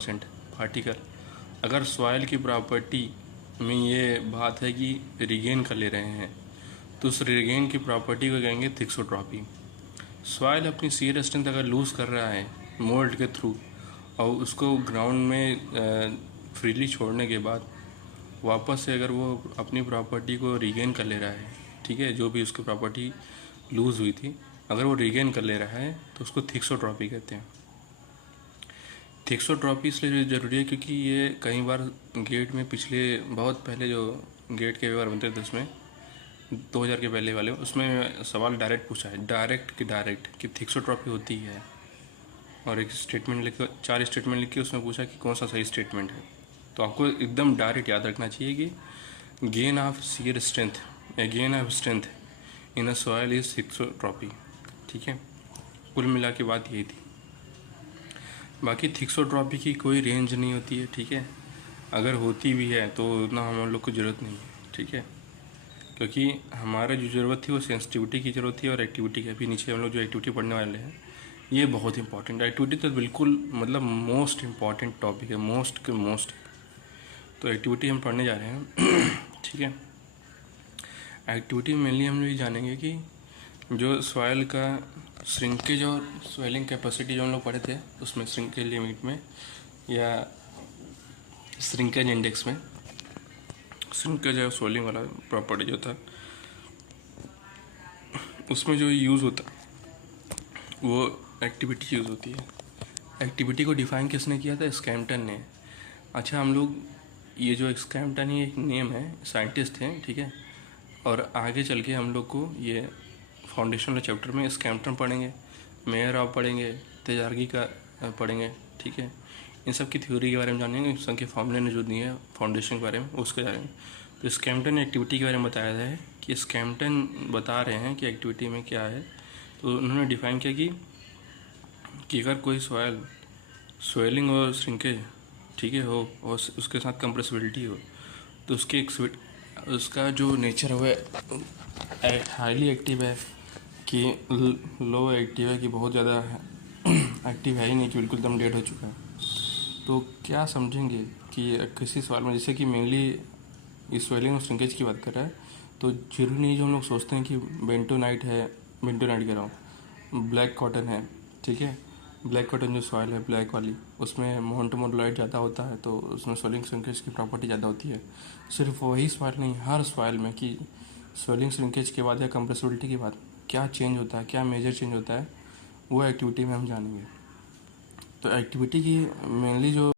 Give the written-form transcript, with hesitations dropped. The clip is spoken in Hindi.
Percent particle. अगर सॉइल की प्रॉपर्टी में ये बात है कि रिगेन कर ले रहे हैं तो उस रिगेन की प्रॉपर्टी को कहेंगे थिक्सोट्रॉपी। सॉइल अपनी शियर स्ट्रेंथ अगर लूज़ कर रहा है मोल्ड के थ्रू और उसको ग्राउंड में फ्रीली छोड़ने के बाद वापस से अगर वो अपनी प्रॉपर्टी को रिगेन कर ले रहा है, ठीक है, जो भी उसकी प्रॉपर्टी लूज़ हुई थी अगर वो रिगेन कर ले रहा है तो उसको थिक्सोट्रॉपी कहते हैं। थिक्सोट्रॉपी इसलिए ज़रूरी है क्योंकि ये कई बार गेट में पिछले बहुत पहले जो गेट के पेपर बनते थे उसमें 2000 के पहले वाले उसमें सवाल डायरेक्ट पूछा है, डायरेक्ट कि थिक्सोट्रॉपी होती है, और एक स्टेटमेंट लिख 4 स्टेटमेंट लिख के उसमें पूछा कि कौन सा सही स्टेटमेंट है। तो आपको एकदम डायरेक्ट याद रखना चाहिए कि गेन ऑफ शियर स्ट्रेंथ या gain of strength in a soil is thixotropy. ठीक है, कुल मिला के बात यही थी। बाकी थिक्सोट्रॉपी की कोई रेंज नहीं होती है, ठीक है, अगर होती भी है तो उतना हम लोग को ज़रूरत नहीं है, ठीक है, क्योंकि हमारे जो ज़रूरत थी वो सेंसिटिविटी की ज़रूरत थी और एक्टिविटी की। अभी नीचे हम लोग जो एक्टिविटी पढ़ने वाले हैं ये बहुत इंपॉर्टेंट एक्टिविटी, तो बिल्कुल मतलब मोस्ट इम्पॉर्टेंट टॉपिक है, मोस्ट के मोस्ट। तो एक्टिविटी हम पढ़ने जा रहे हैं ठीक है। एक्टिविटी में मेनली हम लोग ये जानेंगे कि जो सॉइल का श्रिंकेज और स्वेलिंग कैपेसिटी जो हम लोग पढ़े थे उसमें श्रिंकेज लिमिट में या श्रिंकेज इंडेक्स में श्रिंकेज और स्वेलिंग वाला प्रॉपर्टी जो था उसमें जो यूज़ होता वो एक्टिविटी यूज़ होती है। एक्टिविटी को डिफाइन किसने किया था? स्कैम्पटन ने। अच्छा, हम लोग ये जो स्कैम्पटन ही एक नेम है, साइंटिस्ट हैं, ठीक है, और आगे चल के हम लोग को ये फाउंडेशनल चैप्टर में स्कैम्पटन पढ़ेंगे, मेयर ऑफ पढ़ेंगे, तेजारगी का पढ़ेंगे, ठीक है, इन सब की थ्योरी के बारे में जानेंगे, इन सब के फॉर्मूले ने जो दिए हैं फाउंडेशन के बारे में उसके जानेंगे। तो स्कैम्पटन ने एक्टिविटी के बारे में बताया है कि स्कैम्पटन बता रहे हैं कि एक्टिविटी में क्या है। तो उन्होंने डिफाइन किया कि अगर कोई सॉइल स्वेलिंग और श्रिंकेज, ठीक है, हो और उसके साथ कंप्रेसिबिलिटी हो तो उसके उसका जो नेचर है वह हाईली एक्टिव है कि लो एक्टिव है कि बहुत ज़्यादा एक्टिव है ही नहीं कि बिल्कुल एकदम डेड हो चुका है। तो क्या समझेंगे कि किसी सवाल में जैसे कि मेनली स्वेलिंग और श्रिंकेज की बात कर रहा है तो जरूरी नहीं जो हम लोग सोचते हैं कि बेंटोनाइट कह रहा हूँ, ब्लैक कॉटन है, ठीक है, ब्लैक कॉटन जो सॉइल है ब्लैक वाली उसमें मोनोमोडोलाइट ज़्यादा होता है तो उसमें स्वेलिंग श्रिंकेज की प्रॉपर्टी ज़्यादा होती है। सिर्फ वही सॉइल नहीं, हर सॉइल में कि स्वेलिंग श्रिंकेज के बाद या कंप्रेसिबिलिटी के बाद क्या चेंज होता है, क्या मेजर चेंज होता है, वो एक्टिविटी में हम जानेंगे। तो एक्टिविटी की मेनली जो